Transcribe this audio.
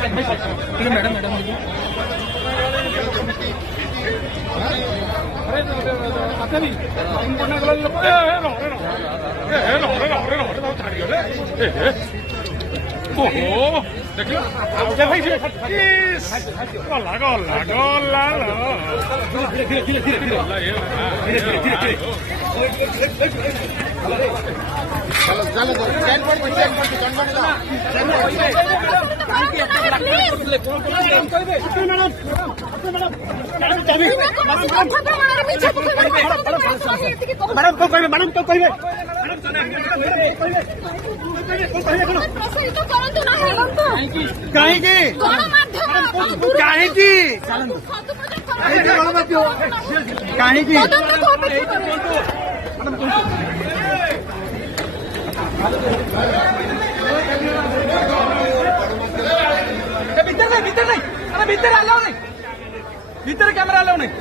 Madam madam ओहो देखियो भाई गला गला गला धीरे धीरे धीरे धीरे मैडम तो कहिए मैडम तो कहिए କାହିଁକି କାହିଁକି କାହିଁକି ଭିତରେ ନାହିଁ ଭିତରେ ନାହିଁ ଆମେ ଭିତରେ ଆଲାଉ ନାହିଁ ଭିତରେ କ୍ୟାମେରା ଆଲାଉ ନାହିଁ।